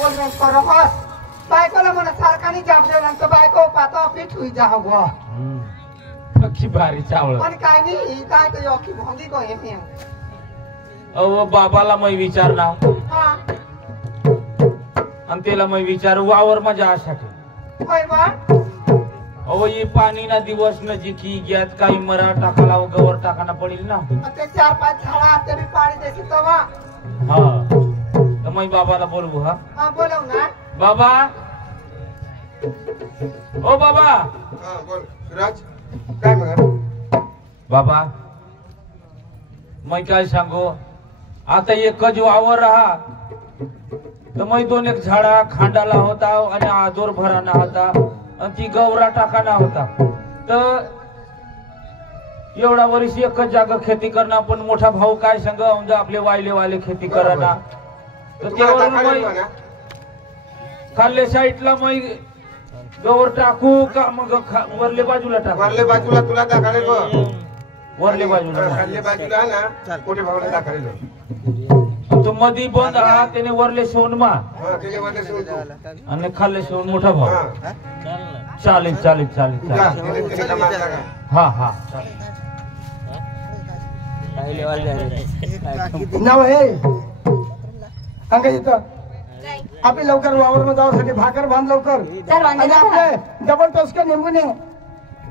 बोल रहे करो हस बायकोला म्हणा सारखानी जापल्यानंतर बायको पाता पीठ होई जा हवा पक्षी भारी चावळ पण काय नाही काय तो योकी भोंगी को हे अहो बाबाला मी विचार ना हा आणि त्याला मी विचार वावर माझ्या आशा ठेव होय बा अहो ये पाणी ना दिवस न जिकी ग्यात काही मरा टाकाला गवर टाकाना पडेल ना ते 4-5 झाडा ते भी पाणी देसी तो वा हा तर मी बाबाला बोलवू हा हा बोलव ना बाबा ओ बाबा हा बोल राज काय मग बाबा मैं काय सांगू आता एकच वावर राहा तर मैं 2-1 झाडा खांडाला होता आणि आदोर भराना होता आणि ती गवरा टाकाना होता तर एवढा वर्ष एकच जागा खेती करणार पण मोठा भाऊ काय सांग आपले वाले खेती कराना तर त्यावर खाल्ले साईडला मै गवर टाकू का मग वरले बाजूला टाकू वरले बाजूला तुला टाकाले गो वरले बाजूला खाल्ले बाजूला ना कोठे भावला टाकाले तो मधी बंद हा त्याने वरले सोन मा हा त्याने वरले सोडतो आणि खाल्ले सोन मोठा भाऊ चालेल चालेल चालेल हा हा नाव हे अंग इथं आपली लवकर वावर मध्ये जाण्यासाठी भाकर बांध लवकर आणि आपले डबल टोस्क निंबूने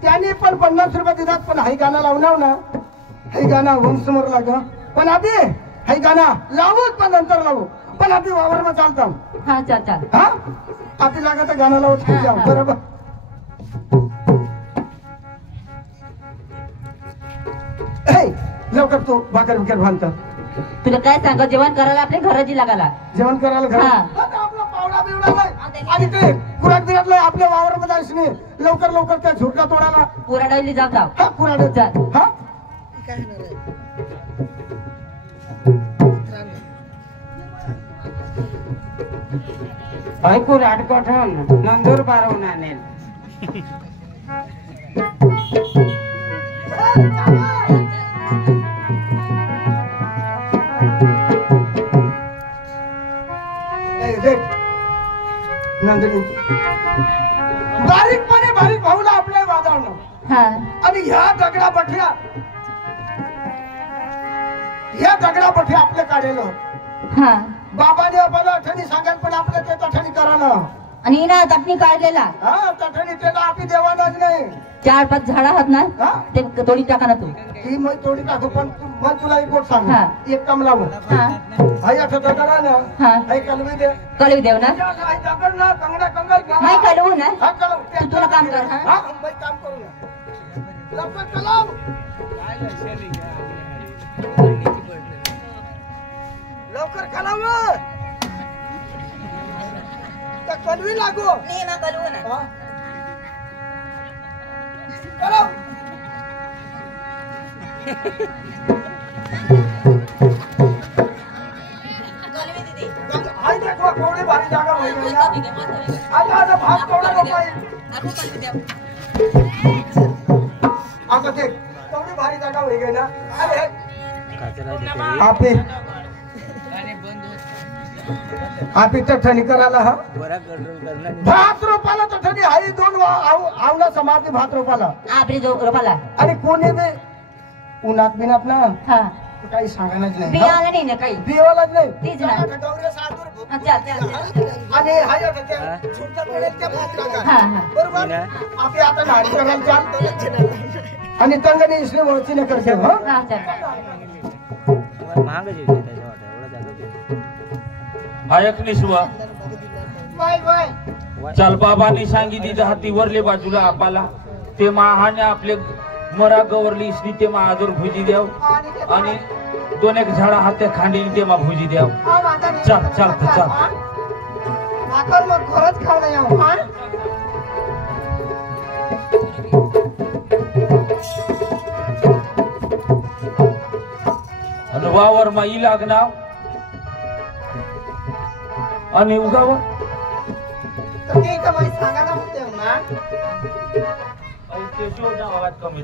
त्याने पण 50 रुपये दिलात पण हाई गाणं लावणार ना हाई गाणं होम समोर लाग पण आधी हाई गाणं लावूच पण नंतर लावू पण आधी वावर मध्ये चालतो हा चाल हा आधी लागत गाणं लावत जाऊ बरोबर लवकर तू भाकर बिकर बांधतो तुला काय सांग जेवण करायला आपल्या घराची लागाला जेवण करायला घरी आपला पावडा बिवडा आणि ते कुराड बिराडला आपल्या वावर मध्ये असणे लवकर लवकर त्या झुरका तोडायला कुराडायला जाऊ जाऊ हा कुराड हा ऐकू राडकोठन नंदूर बारवून आणेल नंदिनी बारीकपणे बारीक भाऊला आपल्या वादळणं आणि ह्या दगडा पठ्या आपल्या काढेलं बाबाने आपल्याला ठणी सांगाल पण आपल्या ते तठणी करानं आणि ना तटणी काढलेला हा तठणी त्याला आपली देवानच नाही 4-5 झाडा हात ना ते तोडी टाका ना तू ही मग तोडी टाकू पण मग तुला एक गोष्ट सांग एक काम लावू हाय आता दगडा ना हाय कलवी दे कलवी देव ना हाय दगड ना कंगडा कंगल नाही कलवू ना हा कलव तू तुला काम कर हा मी काम करू ना लवकर कलव लवकर कलव त्या कलवी लागू नाही ना कलवू ना कलव हाय देखो कोणी भारी जागा होईल ना आता भाग तोडा नको आता ते कोणी भारी जागा होईल ना अरे आपी तठणी करायला हा 5 रुपयाला तठणी हाई 2 आवला समाधी 5 रुपयाला आपली 2 रुपयाला आणि कोणी बी उन्हात बिनात ना काही सांगायलाच नाही बियाला नाही ना काही बियालाच नाही तीच ना आणि हाय आता छुट्टा पडेल त्या बरोबर आपली आता नाडी करायला चाल आणि तंगने इसने वळची न करते हा ऐक निसवा चल बाबांनी सांगितली हाती वरले बाजूला आपाला ते महाने आपले मरा गवरली इसनी ते आदर भुजी द्याव आणि 2-1 झाडा हाते खांडी ते भुजी द्याव चल चल चल भाकर मग खरंच खाऊ नाही हा आणि वावर माई लागणार आणि उगाव ते तर मला सांगायला होते ना आवाज कमी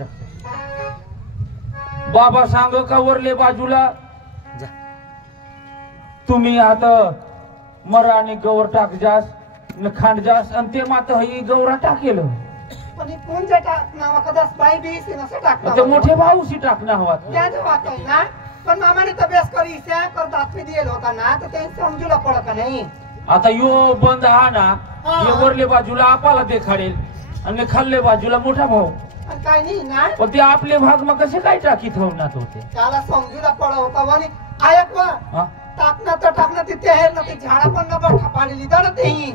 बाबा सांग का वरले बाजूला तुम्ही आता मरा आणि गौर टाक जास न खांड जास आणि ते मात्र ही गौरा टाकेल पण हे कोणचं टाकणार कदाच बाई बी नसं ते टाकणार मोठे भाऊशी टाकना हवा त्याच वाट आहे ना पण मामाने तब्येत करी त्या करतात मी दिल होता ना तर त्यांनी समजूला पडत का नाही आता यो बंद हा ना हे वरले बाजूला आपाला देखाडेल आणि खाल्ले बाजूला मोठा भाऊ आणि काही नाही ना पण ते आपले भाग मग कसे काय टाकीत होणार होते त्याला समजूला पड होता वाणी ऐक वा हा? टाकणं तिथे आहे ना ते झाडा पण न पाडलेली तर तेही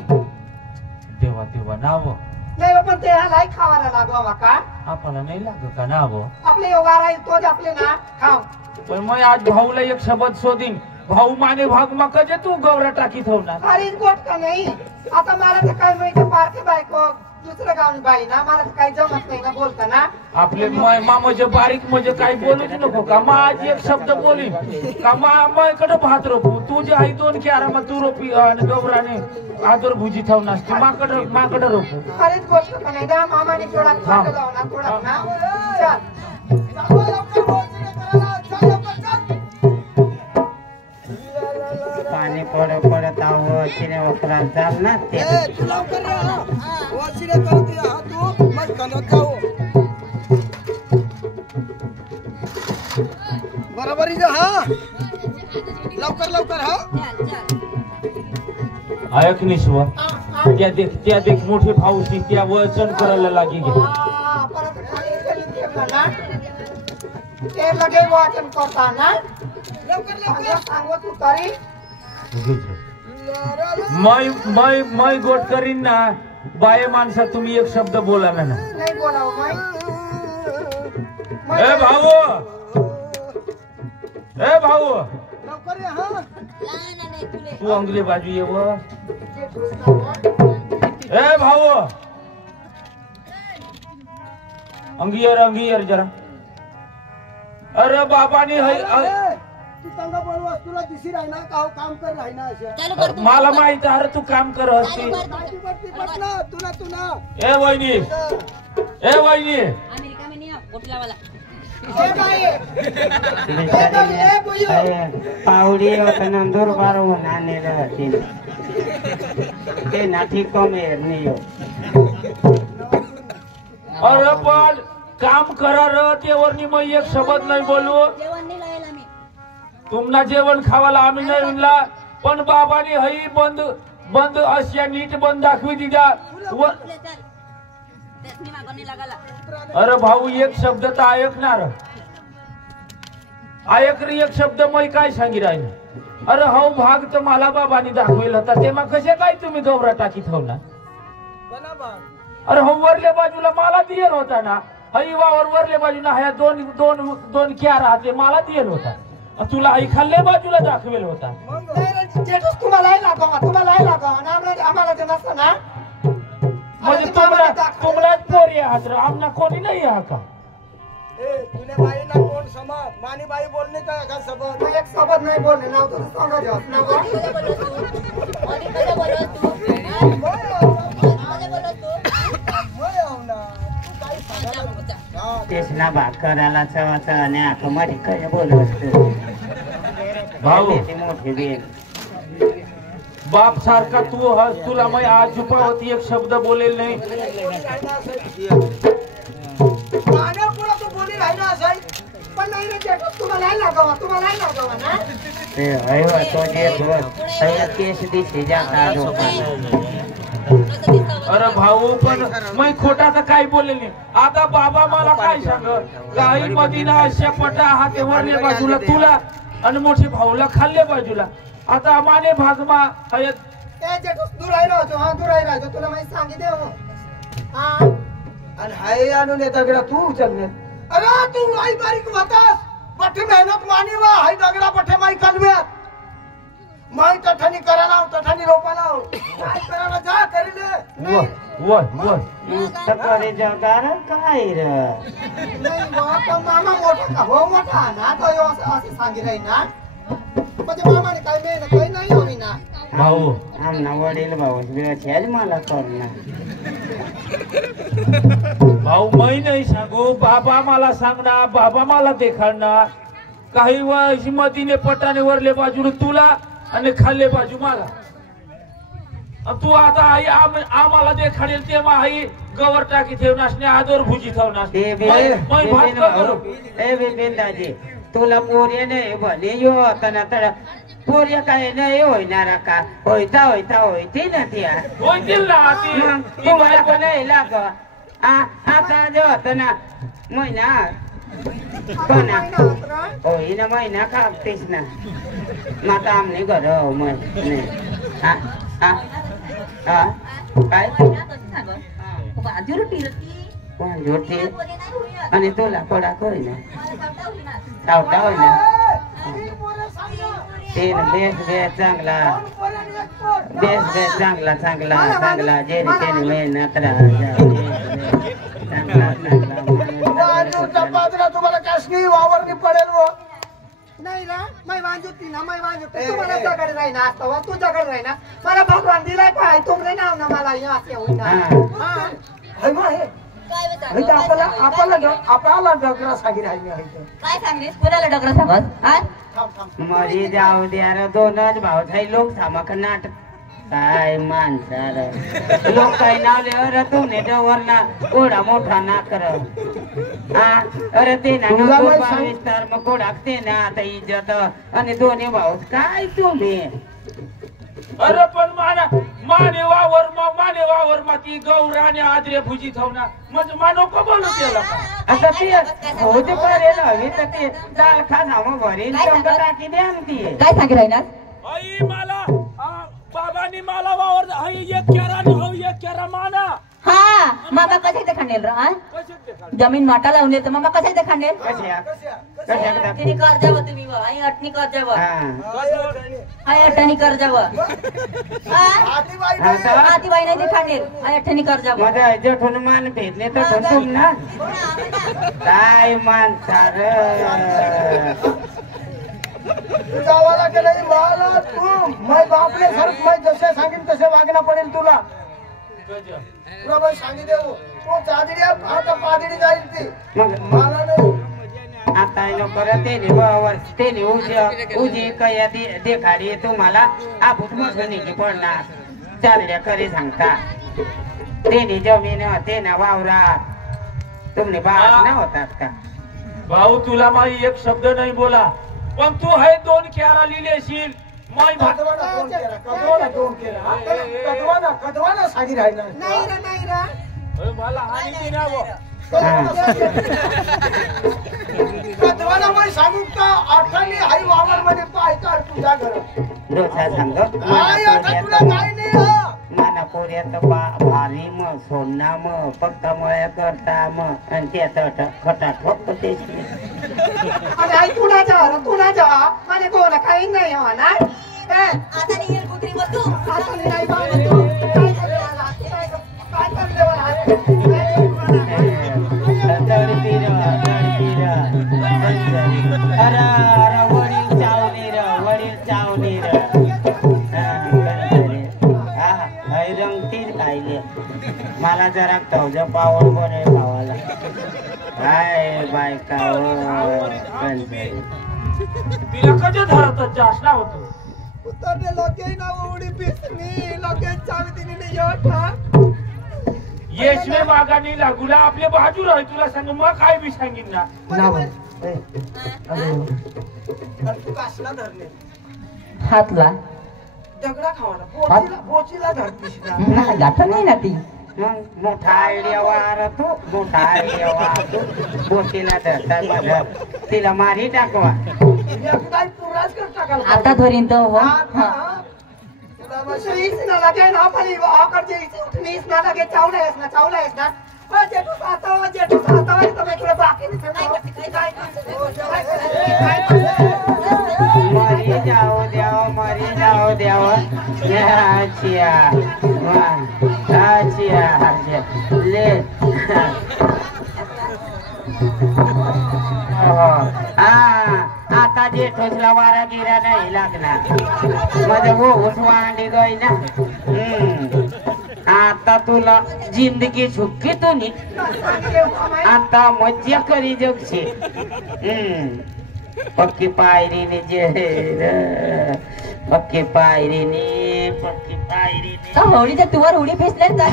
तेव्हा तेव्हा नाव नाही हो, पण ते ह्यालाही खावायला लागवा का आपल्याला नाही लाग का नाव आपले योगा राहील तोच आपले ना खाव पण मग आज भाऊला एक शब्द शोधीन भाऊ माने भाग मग कजे तू गौरा टाकीत होणार अरे गोट का नाही आता मला तर काय माहिती पारखे बायको दुसरं गावनी बाई ना मला तर काही जमत नाही ना बोलता ना आपले मामा म्हणजे बारीक म्हणजे काही बोलूच नको का मा आज एक शब्द बोलीन का माकडे भात रोपू तू जे आई दोन की आरामात तू रोपी आणि गौराने आदर भुजी ठेवणार तू माकडे रोपू अरेच गोष्ट का नाही ना मामाने थोडा खाट लावणार थोडा ना चल पाणी पडत आहो चिने वखरात जाल ना ते तू लवकर ये हा वशिले करत ये हा तू मग कनत जाऊ बरोबरी जा हा लवकर हा ऐक निश्व त्या देख मोठे भाऊशी त्या वचन करायला लागी गे परत खाली गेली ठेवला ना ते लगे वाचन करता ना लवकर सांगू तू तरी मै गोट करीन ना बाये माणसा तुम्ही एक शब्द बोला ना नाही बोलावं ए भाऊ लवकर ये हा तू अंगली बाजू ये व ए भाऊ अंगियर जरा अरे बाबानी तू तंगा बोलवास तुला दिसी राहिना काम कर राहिना अशा मला माहित अरे तू काम कर असती तुला ए वहिनी अमेरिका में नहीं पोटला वाला पावडी नंदूर बार नाने ते नाठी कमेर नाही अरे पण काम करा र तेवरनी मग एक शब्द नाही बोलू जेवण नाही लायला मी तुमना जेवण खावाला आम्ही नाही म्हणला पण बाबाने हई बंद अशा नीट बंद दाखवी दिल्या ले चल त्यासनी मागं नाही लागाला अरे भाऊ एक शब्द तर ऐकणार रे एक शब्द मी काय सांगी राहील अरे हो भाग तर मला बाबांनी दाखवेल होता तेव्हा कसे काय तुम्ही गौरा टाकीत हो ना अरे हो वरल्या बाजूला मला दियल होता ना हई वावर वरल्या बाजूला ह्या दोन क्या राहते मला दियल होता तुला आई खाल्ल्या बाजूला दाखवेल होता जेठूस तुम्हालाही लागावा ना आम्हाला ते नसतं ना म्हणजे तुम्हाला पोरी आहात रे आमना कोणी नाही आहा का तुने बाई ना कोण समज मानी बाई बोलणे का सबब तू एक सोबत नाही बोलले नाव तुझं सांगा जेव्हा नाव तेच ना भाकराला चवाचा आणि आख मध्ये काय बोलत भाऊ मोठे बेल बाप सारखा तू हस तुला मी आज झुपावती एक शब्द बोलेल नाही बोली राहिला असेल पण नाही रे जेठूस तुम्हालाही लागावा ना ते हयवा तो जे सगळं केस दिसे जाता अरे भाऊ पण मी खोटा तर काय बोलेल नाही आता बाबा मला काय सांग काही मदीना अशा पटा हाते वरल्या बाजूला तुला आणि मोठे भाऊला खाल्ल्या बाजूला आता माने भागमा हयत ए जेठूस दूर राहिलो तुला माहिती सांगितले हो हा आणि हाय आणून येता गडा तू उचलणे अरे तू आई बारीक होतास पठे मेहनत मानी वा हाय दगडा पठे माई कलव्यात माई तठणी करायला तठणी रोपाला काय करायला जा करीले वर सकाळी जगार काय र नाही बाबा मामा मोठा का हो मोठा ना तो यो असं सांगितलंय ना म्हणजे मामाने काय मेहनत काही नाही होई ना भाऊ आमना वडील भाऊ छेज मला करना भाऊ मी नाही सांगू बाबा मला सांगणार बाबा मला देखाडणार काही मदीने पटाने वरले बाजूला तुला आणि खाल्ले बाजू मला तू आता आई आम्हाला देखाडेल तेव्हा आई गवर टाकी ठेवणार आदर भुजी ठेवणार बिपिन दाजी तुला पोर्य नाही भले यो होता तर पोर्य काय नाही होणार का होता होती ना त्या होतील ना तुम्हाला पण नाही लाग आता जो होत ना महिना कोणा होई ना महिना कापतेस ना माता आमने घर हो नाही काय वाजवते आणि तुला कोडा होईना चावटा होईना तीन बेस चांगला बेस चांगला जेणे तेने मेहनत चांगला तुम्हाला काश्मीर वावरणी पडेल व नाही ना मै वांजुती ना मै वांजुती तुम्हाला जगड राहीना असता तू जगड राहीना मला भगवान दिलाय पाय तुमरे नाव ना मला या असे होईना आपल्याला डगरा सांगी राहिली आहे काय सांगलीस कुणाला डगरा सांगत मरी जाऊ द्या दोनच भाऊ लोक सामाक नाटक काय माणसाला लोक काही नावले अरे तुम्ही डवर ना कोडा मोठा ना कर अरे ते ना विस्तार मग कोडा ते ना आता इज्जत आणि दोन्ही भाऊ काय तुम्ही अरे पण माने वावर माती गौराने आदरे भुजी ठेवणार म्हणजे मानो को बोलू त्याला आता ते होते पडेल हवी तर ते दाल खा मग भरील टाकी द्या ती काय सांगी राहिना आई मला बाबांनी मला वावर एक केरा माना हा मामा कशा खांडेल रा जमीन माटा लावून तर मामा कशा खांडेल तिने कर जावं तुम्ही आई अटणी कर जावं आई अटणी कर जावं आधी बाई नाही ते खांडेल आई अटणी कर जावं माझ्या जेठून मान भेटले तर तुम ना काय मान सार गावाला गेलं मला तू मै बापले सर मै जसे सांगेन तसे वागणं पडेल तुला तुला बाई सांगी देऊ तो चादडी आता पादडी जाईल ती मला नाही आता नको तेने उजी कया देखाडी तुम्हाला आपूत मगनीची पडणार चालल्या करे सांगता तेने जमीन ते ना वावरात तुम्ही बास ना होतात का भाऊ तुला माझी एक शब्द नाही बोला पण तू हे 2 क्यारा लिहिलेशील कदवाना सांगी राहिला नाही रा मला हानी दिनावं कदवाना मै सांगू का आठाने हाई वावर मध्ये पाय काढ तुझ्या घर डोसा सांगतो तुला काय नाही मला पोऱ्यात भारी मग सोडणा मग पक्का मळ्या करता मग आणि त्यात खटा ठोकतो तेच अरे आई तुला जा माने कोणा काही नाही होणार आता नाही कुत्री बसू आता नाही बाबा काय करले अरे वडील चावली रंगतीच खायले मला जरा कवज पावड बरे भावाला काय बायका तिला कधी धरत जासला होतो उतरले लोके ना उडी पिसनी लोके चावी दिनी नाही योठा येशवे मागानी लागूला आपल्या बाजू राह तुला सांग मग काय बी सांगीन ना तू कासला धरले हातला दगडा खावाला बोचीला धरतीस ना गाठ नाही ना ती मोठा आयडिया वार तू मोठा आयडिया वार तू बोटीला धरता बघ तिला मारी टाकवा काय पुराच कर टाकाल आता धरीन तो हो इस ना लगे ना फली आकर जे इस उठनी इस ना लगे चावला है ना जेठू साता तो मैं तुला बाकी नहीं मरी जाओ द्याव ले आता जेठोसला वारा गिरा नाही लागणार माझं वो उठवांडी गई ना आता तुला जिंदगी झुकी तुनी आता मज्जा करी जगशी पक्की पायरी जे पक्की पायरीने पक्की पायरीने का होळीच्या तुवर उडी पेसले काय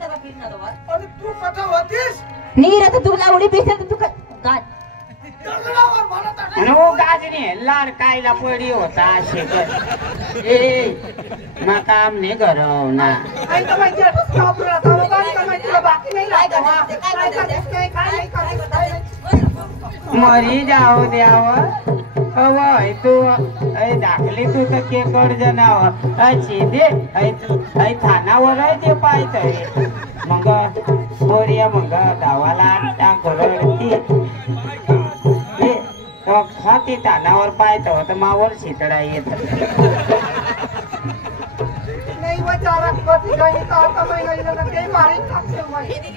तर फिरणार वर आणि तू कथा होतीस नीर आता तुला उडी पेसले तर तू काय दगडावर म्हणत आहे. आणि हो गाजने लाड कायला पडी होता असे कर ए मका आमने घरव ना आई तर माहिती आहे, तू stop ला आता मग काय माहिती तुला बाकी नाही लागत, हा. काय करतेस, काय नाही करतेस. मरी जाऊ द्याव अवय तू ऐ दाखली तू तर केकड जनाव अच्छी दे ऐ थानावर आहे ते पायत मग बोरिया मग गावाला टाकरती खाती तानावर पायत होत मावर शितडा येत नाही विचारा कधी काही तर आता महिला ते मारी टाकते माहिती.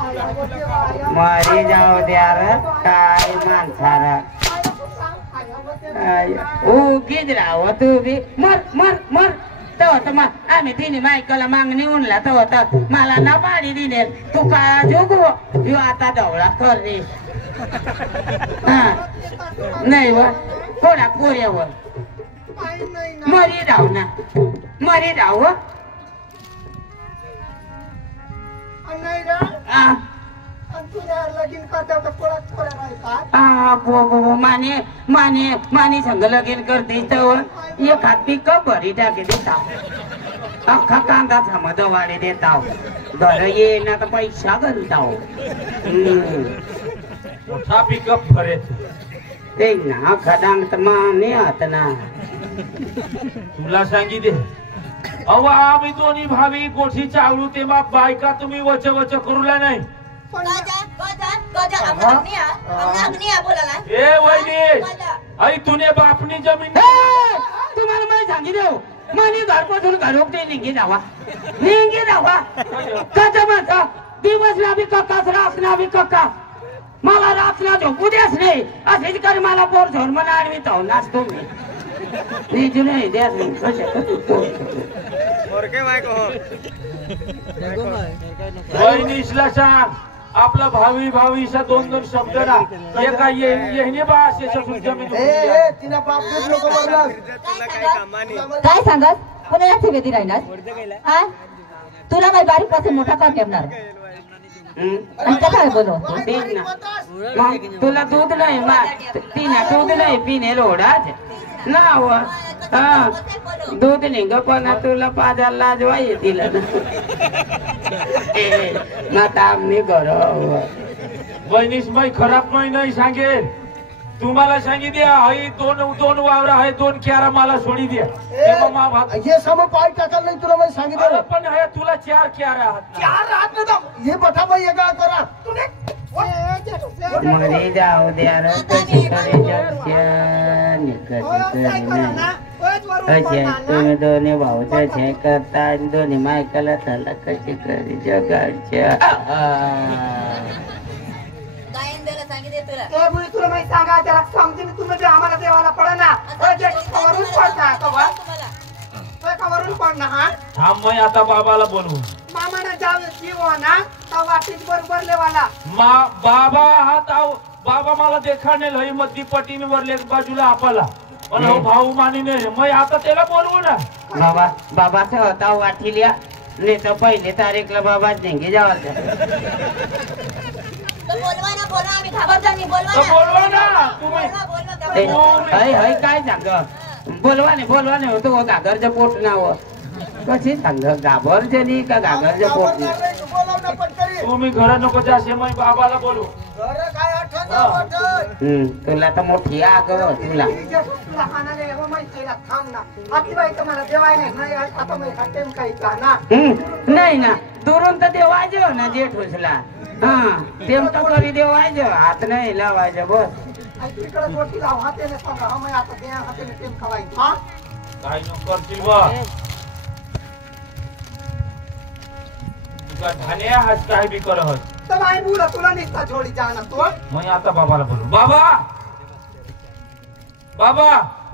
आया गो देवा, आया. मरी जाऊ द्या र काय माणसाला आया तू सांग, आया गो देवा. उगीच राव तू बी मर मर मर तर मग आम्ही तिने मायकाला मागणी उनला तर मला ना पाणी दिले तू काय जोगू यो आता डवळा कर रे हा नाही व कोणा कोऱ्यावर काही नाही ना. मरी राव ना मरी राव नाही रे. आ आणि तुझ्या लगीन करता तर कोणाच कोणा राहतात. गो माने माने माने संग लगीन करते तर एक हात पी कप भरी टाके देता अख्खा कांदा थांबत वाडे देता घर ये ना तर पैसा घालताव मोठा पिकअप भरे ते ना खडांग तर माने आत ना तुला सांगितले अहो आम्ही दोन्ही भावी गोठी चावलू तेव्हा बायका तुम्ही वच वच करूला नाही ए वैदी आई तुने बापनी जमीन तुम्हाला माहिती सांगितलं माने घरपासून घरोकडे निघे जावा कसा माझा दिवसला बी कक्काच राखना बी कक्का मला राखना झोपू द्यास नाही असेच कर मला पोर झोन म्हणा आडवी तो नाचतो मी नाही द्यास नाही वहिनीसला सांग आपला भावी भावीचा दोन शब्द ना एका येणे बा असे जमीन तिला बापलेच लोक बोलणार काय सांगत कोणाला ठेवती राहणार हा तुला माझी बारीक पासून मोठा का ठेवणार आणि काय बोलव तेच ना मग तुला दूध नाही तिला दूध नाही पिणे लोडाच नाव हा दूध निघ पण तुला पाजाला लाजवा येतील ना आम्ही घर वहिनीस बाई खराब नाही सांगेल तुम्हाला सांगितले आई दोन वावर आहे 2 क्यारा मला सोडी द्या हे समोर पाय टाकायला नाही तुला मी सांगितलं पण आहे तुला 4 क्यारा आहात 4 राहत नाही हे बठा बाई एक करा मरे जाऊ द्या रे कशी तुम्ही दोन्ही भाऊच हे करता आणि दोन्ही मायकाला झाला कशी करी जगाच्या ए बुई तुला माहिती सांगा त्याला समजून तुम्ही ते आम्हाला देवाला पडा ना वरून पडता कवरून पडना हा थांब मी आता बाबाला बोलवू मामाना जावे जीव ना तर वाटीत बरोबर लेवाला बाबा हा ताव बाबा मला देखाने लई मध्य पटीने वरले बाजूला आपाला पण भाऊ मानी नाही मग आता त्याला बोलवू ना बाबाचा होता वाठील्या नाही तर 1 तारीखला बाबाच नेंगे जावायचं बोलवा ना तुम्ही काय सांग बोलवा नाही होतो घागरचं पोट नाव कशी सांग घाबरजनी का घागरचं पोट नाही तुम्ही घर नको जासे मग बाबाला बोलू तुला तर मोठी आग तुला नाही ना दुरून तर देवायचं ना जे ठोसला हा तेम तर करी देवायचं हात नाही लावायचं बस काय करतील बा धान्या हाच काय बी करत तुला निघता थोडी जाणार तू मग आता बाबाला बोलू बाबा बाबा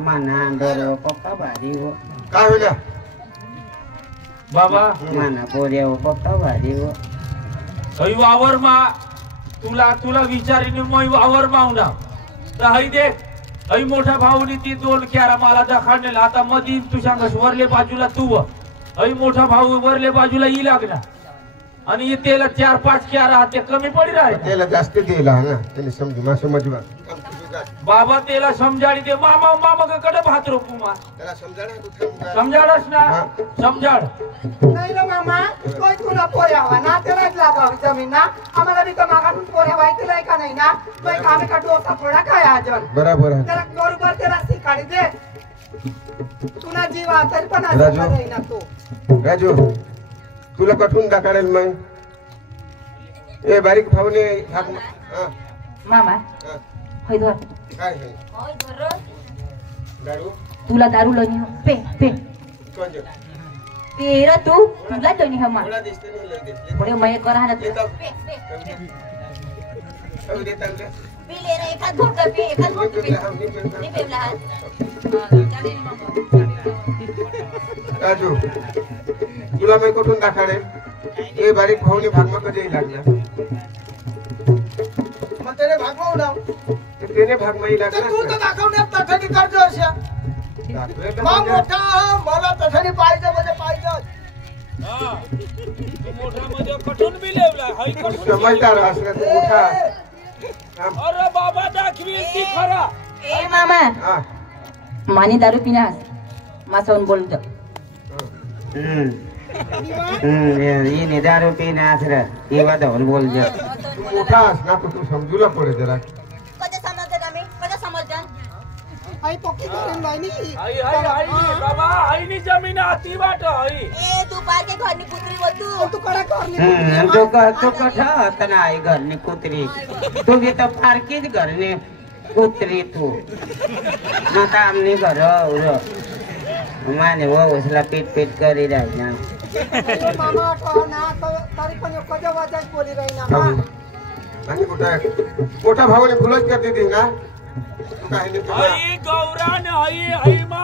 माना डोर पप्पा भारी हो काय होईल बाबा माना पोऱ्या हो पप्पा भारी हो वावर मा तुला विचारीने मग वावर मावना तर हई देख आई मोठ्या भाऊनी ती 2 क्यारा मला दाखवलेला आता मधी तू सांगस वरले बाजूला तू आई मोठा भाऊ वरले बाजूला येई लागला आणि त्याला 4-5 क्यारा ते कमी पडी राहिले त्याला जास्त दिला ना त्याने समजू मा समज बाबा त्याला समजाडी दे मामा मामा कडे भात रोपू मा त्याला समजा समजाडच ना समजाड नाही रे मामा कोई तुला पोऱ्यावा ना त्यालाच लागाव जमीन ना आम्हाला बी तर मागातून पोऱ्या व्हायचं नाही का नाही ना तो आम्ही का डोसा थोडा काय अजून बरोबर आहे त्याला बरोबर त्याला शिकाडी दे तुला जीवा तरी पण राजू. असं नाही ना तो राजू तुला कठून दाखवेल मग ए बारीक भाऊने मामा होय धर काय आहे होय धर दारू तुला दारू लोणी हो पे पे कोणते पेरा तू तुला लोणी हो मा थोडा दिसते नाही लय दिसते पुढे मय कर हा देता. तू पे पे अहो देता ना पी ले रे एखाद घोट पी एखाद घोट पी नाही पेवला हा चालेल मामा राजू तुला मी कुठून दाखवेल ए बारीक भाऊने भागमा कधी लागला मग त्याने भागवू ना त्याने भागमा तर तू तर लागला दाखवण्यात तठाने करतो अशा मग मोठा मला तठाने पाहिजे म्हणजे पाहिजे मोठ्यामध्ये कठून बी लेवला हाय कठून समजदार असला तू मोठा अरे बाबा दाखवी ती खरा ए मामा हा मानी दारू पिना मासवून बोलतो ये दारू पीने आसर ये वातावरण बोल जा तू मोठा असला तर तू समजूला पडे जरा कसे समजतात आम्ही कसे समजतात आई पोकी करून नाही आई आई आई बाबा आईनी जमीन आती वाट आई ए तू पारके घरनी कुत्री बोलतू तू कडा करली तो कठा तना आई घर ने कुतरी तू भी तो फारकीच घर ने कुतरी तू माता आमने घर और माने वो उसला पीट पीट करी राही ना मामा तो ना तरी पण कधी वाजत बोली राही ना आणि मोठा भाऊने फुलच करते ती ना तू काय नाही तुला आई गौरान आई आई मा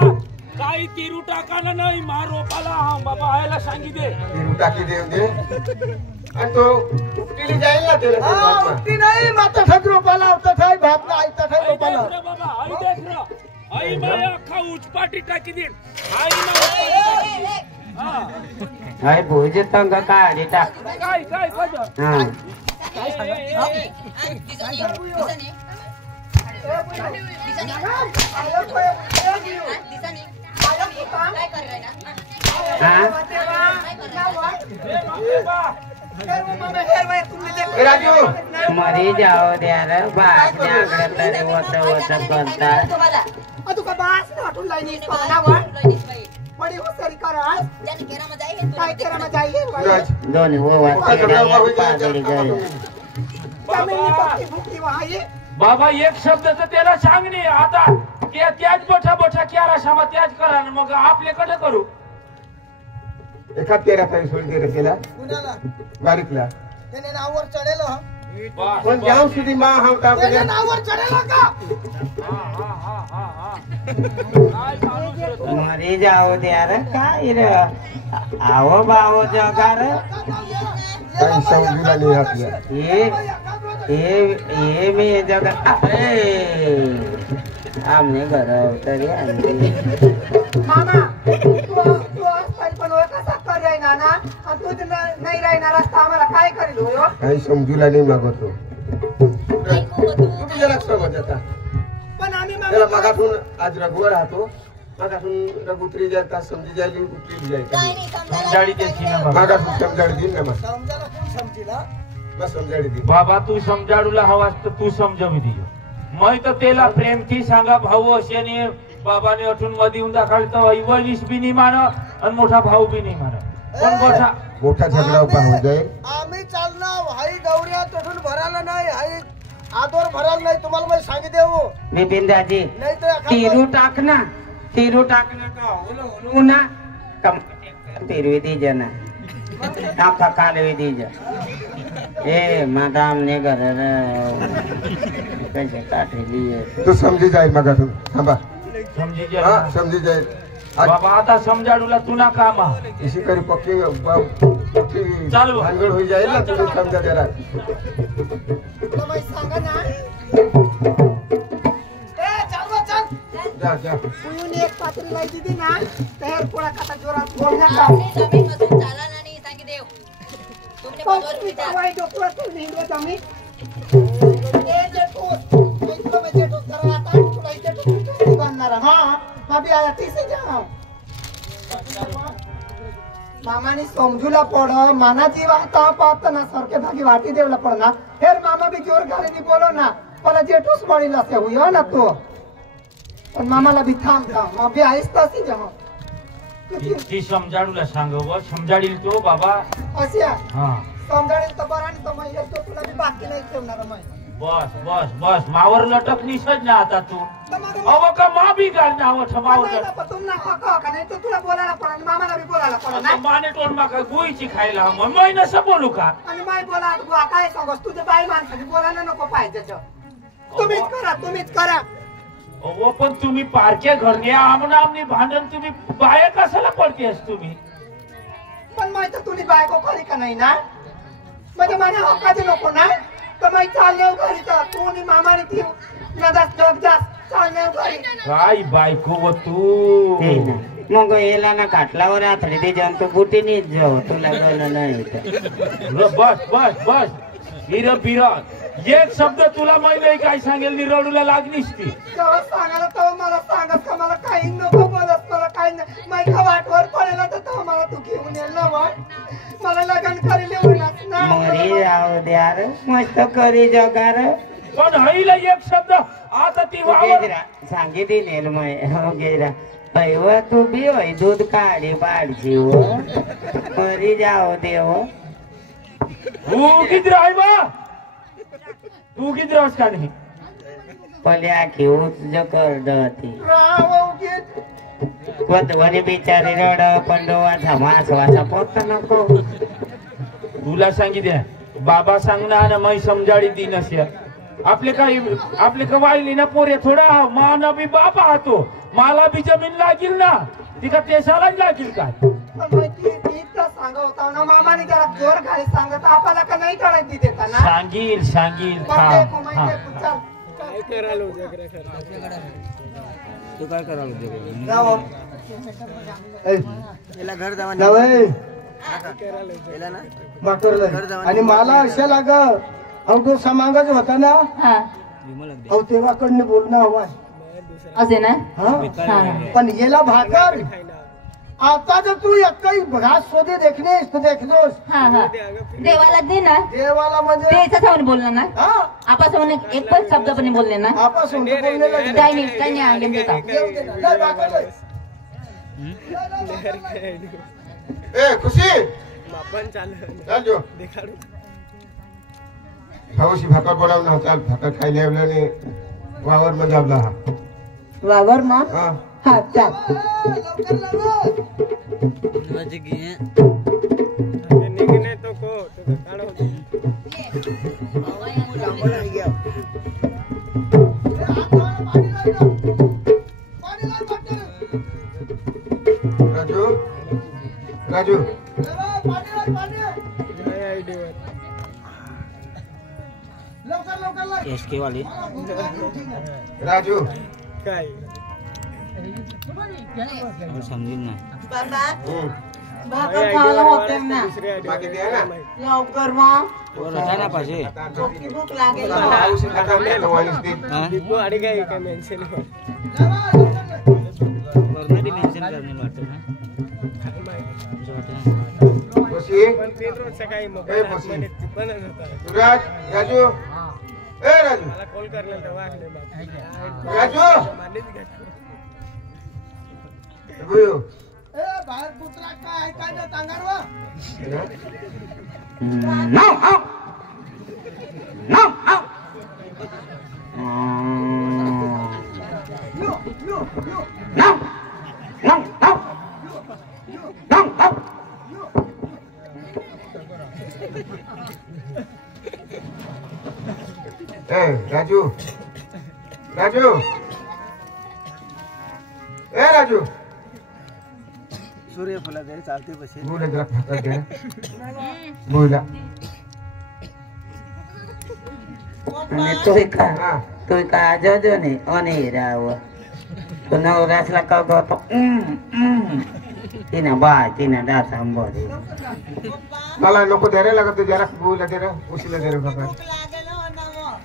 काही तिरू टाकाना नाही मा रोपाला हा बाबा आयला सांगितले तिरू टाकी देऊ दे आणि तो उपटीली जाईल ना त्याला ते भागमा. ती नाही माता ठक रोपाला होता ठाई भात नाही तठाई आई देख रोपाला रे बाबा आई देख रे आई माया अख्खा उचपाटी टाकी दे आई मा उचपाटी टाकी हाय भोज तंग काढी टाक काय काय काय हा ए राजू मरी जाओ द्यार बाग आकडे तरी वत वत करतात तू का बास ना हटून लाईनी पानावर बड़ी होशियारी कर काय केरा में जाइए राज दोन्ही वो वाचले पागडी गए जमीन पक्की भुकी वहां ये बाबा एक शब्द तर त्याला सांगणे आता त्याच बोठा बोठा क्यारा सामा त्याच करा आणि मग आपल्याकडे करू एखाद तेरा काही सोड दे रे त्याला कुणाला बारीकला त्याने नावावर चढेल हा पण जाऊ सुधी मा हा का त्याने नावावर चढेल का मरी जाओ द्यार काय रे आवो बावो जगार काही समजूला नाही आपल्या ये मी जगा आमने घर तरी आणली मामा तू आज तरी पण ओळख कसा कर राहिना ना आणि तू नाही राहणार असता आम्हाला काय करील हो काही समजूला नाही मागतो तुम्ही जरा समज आता पण आम्ही त्याला मामा मागातून आज रघुवर राहतो मागातून रघुत्री जाता समजी जायली उठली जायची समजाडी त्याची ना बाबा मागातून समजाडी देईन ना मग समजायला कोण समजेल हा? मग समजाडी देईन बाबा तू समजाडूला हवास तर तू समजावी दियो मै तर त्याला प्रेमથી सांगा भाऊ असे ने बाबाने अठून मध्ये येऊन दाखवलं तर वैनिश बी नाही मान आणि मोठा भाऊ बी नाही मान पण मोठा मोठा झगडा उभा होऊन जाईल आम्ही चालणार हाई गौऱ्या तोडून भरायला नाही हाई आदोर भरायला नाही तुम्हाला मी सांगितले बिपिन दाजी नाही तर तीरू टाकना का ओलो ना कम तीरवी दीजिए ना काका कालवी दीजिए ए मादाम ने घर कैसे काट लिए तू समजी जाईल मागातून थांबा समजी हा जा समजी जाईल आज बाबा आता समजाडूला तुला काम आहे. इसी करी पक्की चालू. भानगड होई जाईल ना तुम्ही समजा जरा तुला माहिती सांगा ना ए चालवा चाल जा जा उयून एक पात्री लाई दिदी ना तर पोळा कथा जोरात बोलण्याचा जमीन मधून चाला नाही सांगी देव तुमने बरोबर विचार वाई डोक्यावर तू निंदे जमी ए जेठू तुला मी जेठू करा आता तुला इथे तू करणार हां माबी आया तीसे जाओ मामानी समजूला पड माना जीव आता पाहत ना सारखे भागी वाटी देवला पड ना हेर मामा बी जोर घालीने बोलो ना मला जेठूस मळील असे हुयो ना तो पण मामाला बी थांब थांब मग बी आईस तशी जाऊ ती समजाडूला सांग व समजाडील तो बाबा असिया हा समजाडील तर बरा आणि तो मग येतो तुला बी बाकी नाही ठेवणार मग बस बस बस मावर लटक निसज ना आता तू अव का मा बी गाल ना आवठ मावर तुम ना का नाही तर तुला बोलायला पडणार मामाला बी बोलायला पडणार माने टोन मा काय गुईची खायला मग मी नसं बोलू का आणि माय बोला बुवा काय सांगस तुझं बाई माणसाने बोलायला नको पाहिजे तुम्हीच करा अहो पण तुम्ही पारखे घरने आमना आमनी भांडण तुम्ही बाया कशाला पडतेस तुम्ही पण माहिती तुझी बायको खरी का नाही ना म्हणजे माझ्या हक्काचे नको ना तर माहिती चालले घरी तर तू आणि मामाने ती नदास जग जास चालले घरी काय बायको व तू मग याला ना काटलावर आथडी ते जाऊन तो बुटीनीच जाऊ तुला कळलं नाही बस बस बस हिर बिरत एक शब्द तुला माहिती काय सांगेल नी रडूला लागलीस ती तेव्हा सांगायला तेव्हा मला सांगत का मला काही नको बोलत मला काही नाही माहिती वाटवर पडेला तर तेव्हा मला तू घेऊन येईल ना वाट मला लग्न करेल एवढंच ना मरी जाऊ द्या रे मस्त करी जगार पण हईला एक शब्द आता ती वावर सांगितली नेल मग गेला पैव तू बी होय दूध काढी पाडची हो मरी जाऊ दे हो तू किती राय बा तू किती राहस का नाही पल्या घेऊच ज करडती राव गीत कोतवणी बिचारी रड पण डोळा मास वाचा पोत नको तुला सांगितले बाबा सांगणार ना मै समजाडी दी नसे आपले का वाईली ना पोरे थोडा माना बी बाबा हातो मला बी जमीन लागील ना तिका तेसाला लागील काय पण माहिती इथं सांगा होता ना मामाने जरा जोर घाली सांगत आपल्याला का नाही कळायची देता ना सांगील सांगील काय करायला तू काय करायला जाओ याला घर जावा जावई याला ना बाकरला आणि मला अशा लाग तो समांगच होता ना हा अहो तेव्हाकडनं बोलणं हवा असे ना हा पण गेला भाकर आता जर तू एकही घास शोधे देखणे देखलोस हा हा देवाला दे ना देवाला म्हणजे द्यायचं जाऊन बोलणं ना हा आपण एक पण शब्द पण बोलले ना आपासून तो बोललेला काही नाही आणले देता देऊ दे ना. लय भाकर लय. ए खुशी चल जो भाऊशी भाकर बोलाव ना चाल भाकर खायला येवल्याने वावर मध्ये आपला हा वावर ना हा हा चाल राजू राजू एसके वाली राजू काय समजेल ना भाकर खायला होते ना बाकी द्या ना लवकर मग रथा ना पाहिजे भूक भूक लागेल भाऊशी खाता नाही ना वालीस दे वरना मेन्शन करणे वाटतं ना खुशी ए खुशी राज राजू ए राजू राजू बुयो ए बाहेर कुत्रा काय काय ना तांगारवा No, no. No, no. यो यो यो No. No, no. No, no. ए राजू राजू ए राजू सूर्यफुला तरी चालते पशी बोला जरा भाकर दे बोला અને તોય કા આજો જો ને અને રાવ तो नवऱ्यासला कळतो तिनं बाय तिनं डास आंबोली मला नको दे रे लागत जरा बोला दे रे उशीला दे रे बाबा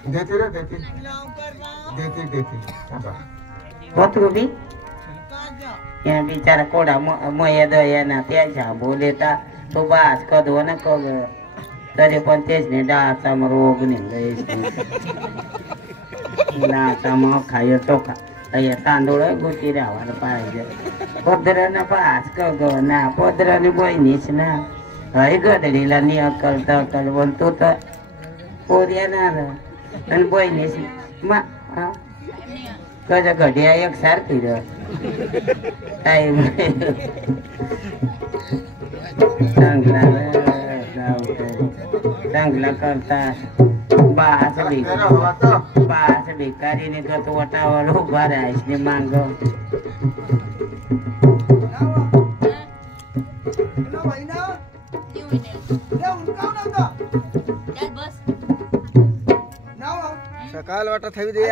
देते रे देते बाबा होत रुबी या बिचारा कोडा मय दया ना त्याच्या बोलेता तो बास कधो ना कग तरी पण तेच नाही डाचा रोग निघाय डाचा मग खाय चोखा या तांदूळ गोटी राहायला पाहिजे पदर ना पाच कग ना पदराने बहिणीच ना हय गडडीला नि अक्कल तक्कल बोलतो तर पोर येणार आणि बहिणीच मा कजा घड्या एकसारखी र टाईम चांगला करता बास भिकारीने गत वटावर उभा राहायच मांग सकाळ वाटत हवी दे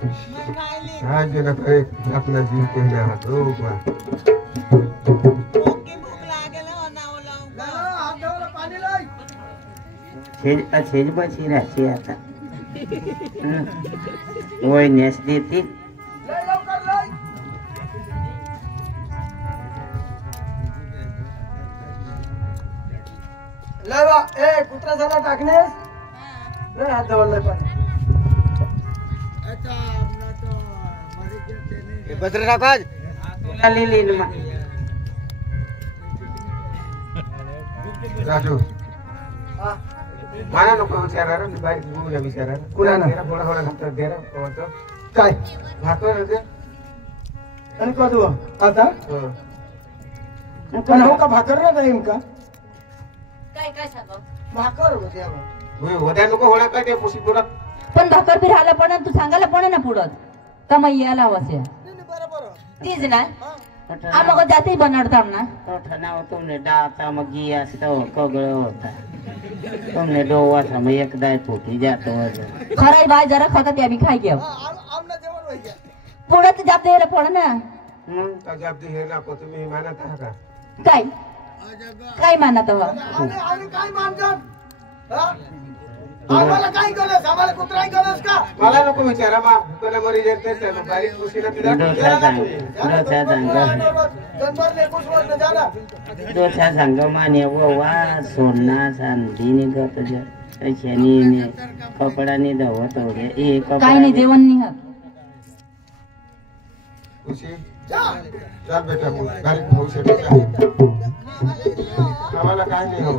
आज ना करे अपना जीव के ना दो बा छेज बची राहते आता वय नेस देते लेवा ए कुत्रा झाला टाकणेस ले हात दवडलाय पण बद्र राखाज लिहिली राजू मला नको विचारा रे बारीक बोलूया विचारा कुणाला? थोडा थोडा घातला दे रे पोहोचो काय भाकर दे आणि कधू आता हं. पण हो का भाकर ना जाईन का काय काय सांगू भाकर होते होय होत्या नको होळा काय ते पुसी पुरा पण भाकर बी राहिला पण तू सांगायला पण ना पुढं कमाई यायला हवं तीच ना मग जाते बनाडता ना नाव तुमने डाचा मग गियास तो कगळ होता तुमने डोवासा मग एकदा फुटी जातो खराय बाय जरा खाता त्या बी खाय घ्या पुढं तर जाते रे पण ना ताजाब दे हे नको तुम्ही मानत आहात का काय काय मानत हवा आणि काय मानतात हा? आम्हाला काय गरज आम्हाला कुत्रा गरज का मला नको विचारा मा तुला मरी जेते त्याला बारीक पुसीला तिला जनवर लेकूस वर जाना दोसा सांग माने वा सोना सांधीने गत शनी कपडाने धवत होते एक काय नाही जेवण निघत पुसी चल बेटा बारीक भाऊ से आम्हाला काय नाही हो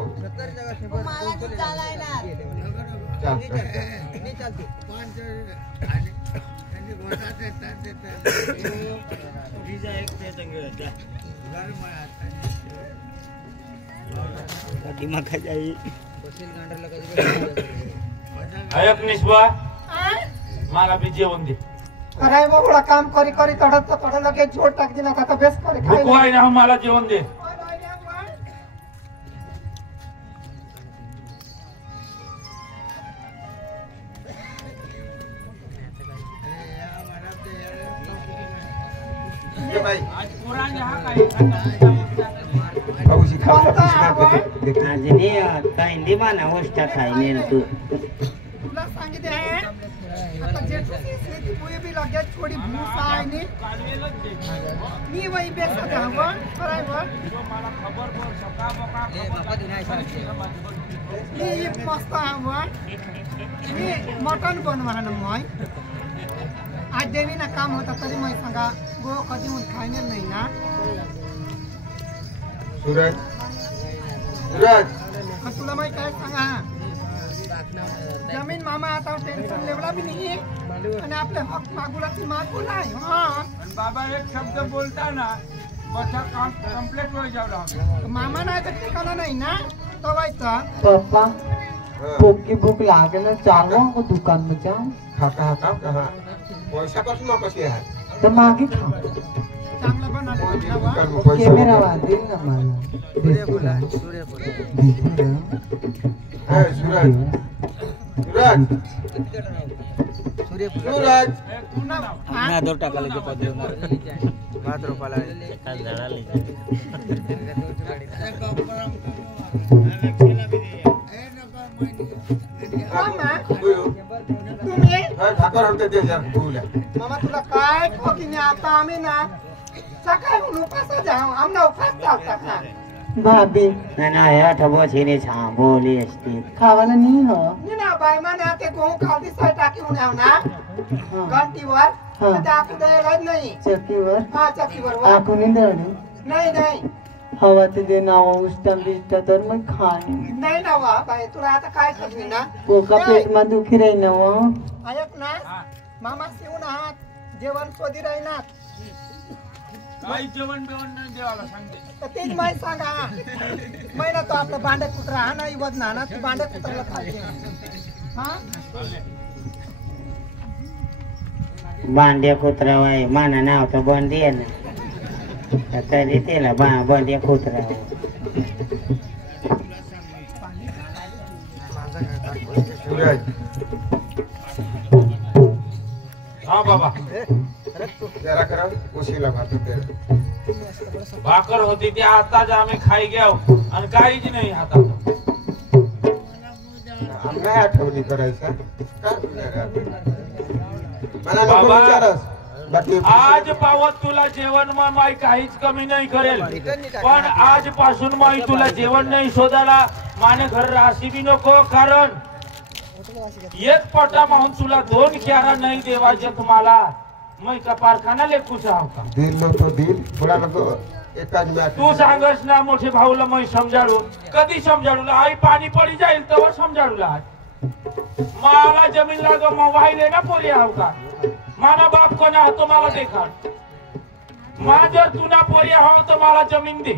ऐक निस्बा मला बी जेवण दे अरे बाबा काम करी करी तडत तड लगे जोड टाक दिना का बेस करे भूक आहे ना मला जेवण दे आज काही माना वस्ता खाई तू तुला सांगितले आहे आता जेठू शेती पोय बी लगे थोडी भूस आहे नी मी वही बेसत हवं बराबर मी मस्त हवं मी मटन बनवान मय आज देवी ना काम होता तरी मैं सांगा गो कधी उन खायने नाही ना सूरज सूरज तुला मैं काय सांगा जमीन मामा आता टेन्शन लेवला भी नाही आणि आपले हक मागुलाची मागू नाही बाबा एक शब्द बोलता ना बसा काम कंप्लीट हो जावला मामा नाही तर ठिकाणा नाही ना तो व्हायचा पप्पा भूख की भूख लागेल चालू हमको दुकान में जाओ खाता कहाँ पैसा पासून कशी आहे तो मागे खा चांगलं पण कॅमेरा वाजेल ना मला दिसू ना सूरज सूरज ठाकर होते ते मामा तुला काय ठोकीने आता आम्ही ना सकाळी उपास जाऊ आमना उपास चालतात ना भाभी बसीने बोली असते खावाला नाही हो नि ना बाई माने ते गहू खावती सय टाकी उन्हाव ना घंटीवर ते आखू द्यायला नाही चक्कीवर हा चक्कीवर आखू नाही दळली नाही नाही हवा ते दे नाव उष्टा बिष्टा तर मग खाणे नाही ना वा बाई तुला आता काय करते ना पोका पेट मा दुखी राही ना व ऐक ना मामा शिवून आहात जेवण शोधी राहीनात काही जेवण बिवण नाही देवाला सांगते तर तेच माहिती सांगा महिना तो आपलं भांडे कुत्रा हा नाही वजना ना तू भांडे कुत्राला खाते हा बांड्या कुत्रा वाय माना नाव तर बंदी आहे ना तरी त्याला बांड्या कुत्रा हा बाबा जरा करा उशीला भात भाकर होती ती आताच आम्ही खाई घ्याव आणि काहीच नाही हातात आम्ही आठवणी करायचा मला नको बाबा, विचारस बाकी आज पावत तुला जेवण मग माई काहीच कमी नाही करेल पण आजपासून माई तुला जेवण नाही शोधायला माने घर राशी बी नको कारण एक पटा माहून तुला 2 क्यारा नाही देवाचे तुम्हाला मैं का कारखाना लेकू चाहू का दिल लो तो दिल थोड़ा नको एकाच मॅच तू सांगस ना मोठे भाऊला मैं समजाडू कधी समजाडू आई पाणी पडी जाईल तेव्हा समजाडूला मला जमीन लाग मोबाईल ना पोरी आव का माना बाप कोणा तो मला देखा मा जर तुना पोरी आहो तर मला जमीन दे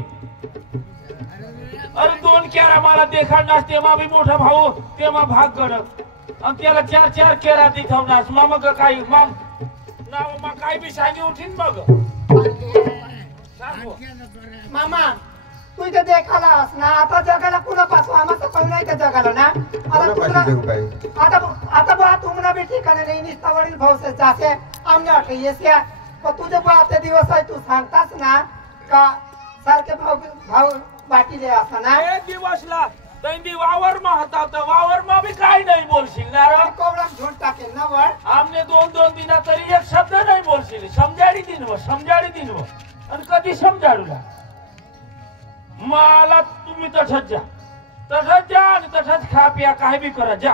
अरे 2 केरा मला देखा नास तेव्हा बी मोठा भाऊ तेव्हा भाग करत आणि त्याला 4 केरा दिखावनास मग काही मग नाव मग काही बी सांगी उठीन मग मामा तू इथे देखालास ना आता जगाला कुणा पासून आम्हाला कळू नाही त्या जगाला ना आता तुला आता बा तुम्हाला बी ठिकाणी नाही निस्ता वडील भाऊ जासे आमने वाटलं येस्या पण तुझे बापचे दिवस आहे तू सांगतास ना का सारखे भाऊ बाटीले असं ना एक दिवसला तंदी वावर मा होता तर वावर मा बी काही नाही बोलशील ना रे कोवडा झोड टाकेल ना वर आमने 2 दिना तरी एक शब्द नाही बोलशील समजाडी दिन व आणि कधी समजाडूला मला तुम्ही तसंच जा आणि तसंच खा पिया काही बी करा जा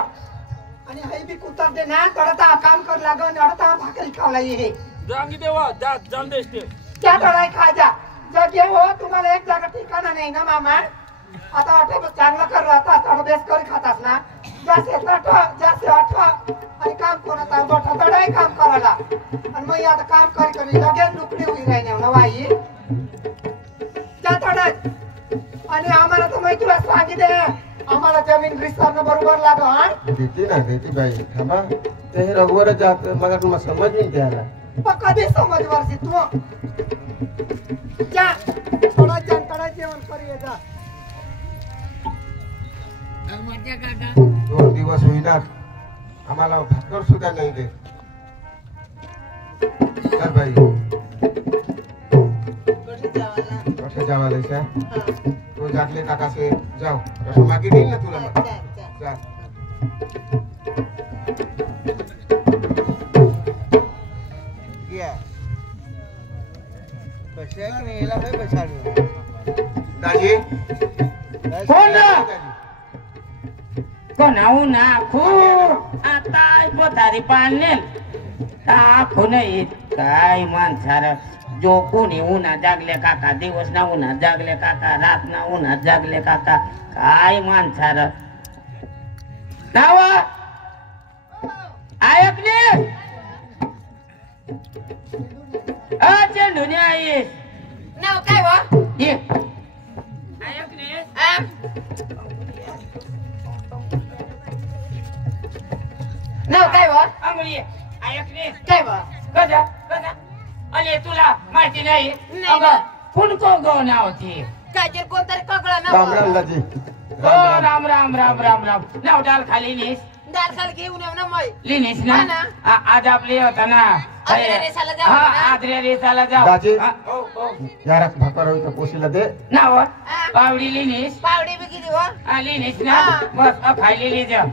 आणि हे बी कुतर दे ना तडता काम कर लागन अडता भाकरी खावला ये जांगी देवा जा जाऊन देस ते क्या तडाई खा जा जगे हो तुम्हाला एक जागा ठिकाणा नाही ना मामा आता वाटे चांगला कर राहता आता बेस कर खातास ना जास्त आठवा आणि काम करत आहे मोठा तडाई काम करायला आणि मग आता काम करी लगेच लुकडी होई राहिल्या ना वाई त्या तडाई आणि आम्हाला तर मी तुला सांगितले आम्हाला जमीन रिसरनं बरोबर लागो हा देती बाई थांबा ते रघुवर जात मग तुम्हाला समज नाही द्यायला पण कधी समज वर्षी तू जा थोडा जेवण करूया जा 2 दिवस होईना आम्हाला भाकर सुद्धा नाही दे तर बाई कसे जावायला तो जातले टाकासे जाऊ कसं मागे देईल ना तुला मग जा दाजी कोणाऊ नाखू आता पोतारी पाळणे टाकू नाही काय माणसार जो कोणी उन्हा जागले काका दिवस ना उन्हा जागले काका रात ना उन्हा जागले काका काय माणसार नाव ऐकले चेंडूने आई नाव काय वा ये नाव काय वा अंगली ऐकले काय वा गजा गजा अरे तुला माहिती नाही नाही अगं, ना. फुलको गवना होती काय जर कोणतरी ककळा राम ना राम दाजी हो राम राम राम राम राम नाव डाल खाली लिहिस दाल खाल घेऊन येऊ ना मै लिहिस हा ना ना. आज आपली होता ना आदऱ्या रेसाला जाऊ हा ना. आदऱ्या रेसाला जाऊ दाजी. हा, हो, हो. जरा भाकर होई तर पोशीला दे नाव हा. पावडी लिहिस पावडी बी किती हो लिहिस ना हा. बस खाली लिहिजा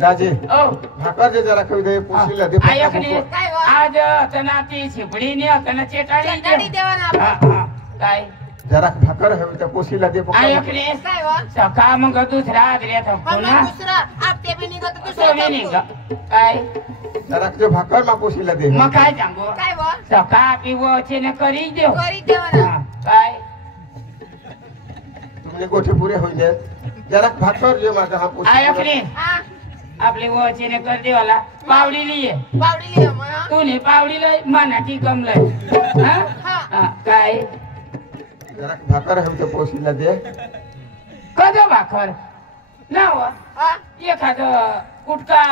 दाजी ओ भाकर जे जरा खाऊ दे पोशीला दे ऐकणे काय हो? आज तना ती शिपडी ने तना चेटाडी चटाडी देवा ना हा, आपण. हा. काय जरा भाकर हवी तर पोशीला दे ऐकणे काय हो? सकाळ मग दुसरा आदऱ्या मग पुन्हा दुसरा आपटे बी निघत तो दुसरा बी निघ. संपतो. काय जरा जे भाकर मा पोशीला दे मग काय सांगू काय हो? सकाळ पिवचे न करी देऊ करीत देवा ना हा, काय तुमने गोठे पुरे होई दे जरा भाकर जे माझा हा ऐकणे हा आपले वचे न कर देवाला पावडी लिये पावडी लिहा मग हा. तू ने पावडी लय मनाठी कमलय हा? हा. हा, काय जरा भाकर हवी तर पोशीला दे कद भाकर नाव हा एखाद कुटका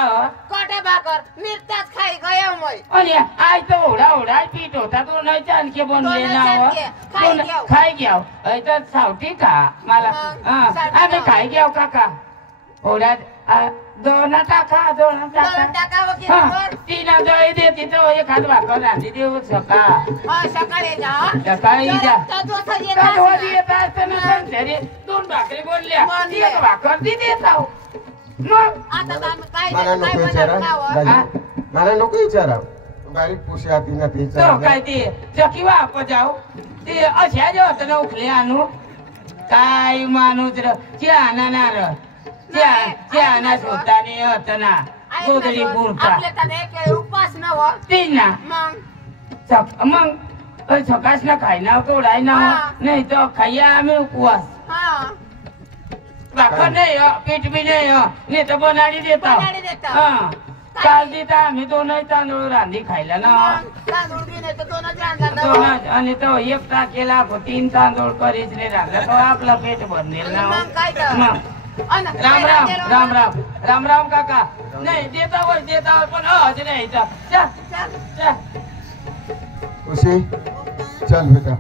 कोठे भाकर मिरताच खाई गया मै आणि आज तो ओढा ओढा पीठ होता तो नाही चालके बनले तो नाही नाव चालके. खाई घ्याव. खाय घ्याव तर सावटी का मला मग, हा, सावटी आम्ही खाऊ. खाय घ्याव काका ओढ्यात दोना टाका दोना दोन टाका टाकावं की हा, दोन? तिला जळी देते तो एखाद भाकर रांधी देऊ सकाळ हा सकाळी जा हा. सकाळी जा तो दोसा येत कधवा असणार. येत असताना संध्यारी दोन भाकरी बोलल्या बोलले. एक भाकर ती देत आहो मग आता तर आम्ही काय मला देतो, काय नको विचारा बनवून खावं? दाजी मला नको विचारा बारीक पोशी आती ना ते तो विचारा काय ते चकी वाप जाऊ ते अशा जे होत ना उखले आणू काय माणूस र चाना ना र चाना सुताने होत ना ऐक ना गोदडी दोन, पुरता आपल्या तर एक वेळ उपास नव तीन ना मग मग सकाळच ना खाय ना तोडाय ना हा. नाही तर खाई आम्ही उपवास हा भाकर नाही पीठ बी नाही तर बनाडी देता बनाडी देता. हा काल देता आम्ही दोनही तांदूळ रांधी खायला ना मग तांदूळ बी नाही तर दोनच रांधा नव. दोनच आणि तो एक टाकेला तीन तांदूळ करीच नाही राहिला तो आपला पेट भरनेल ना मग काय तर? मग. अन राम काय राम केलं राम मग? राम राम राम काका नाही देता वर पण आज नाही इथं. चल, चल. चल. खुशी चल बेटा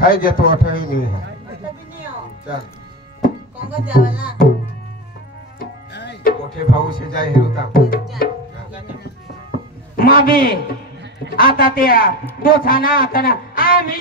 खाई देतो आठवही नहीं है चल मोठे भाऊ से जाय हिरोता माबी आता त्या दोथाना आता ना आम्ही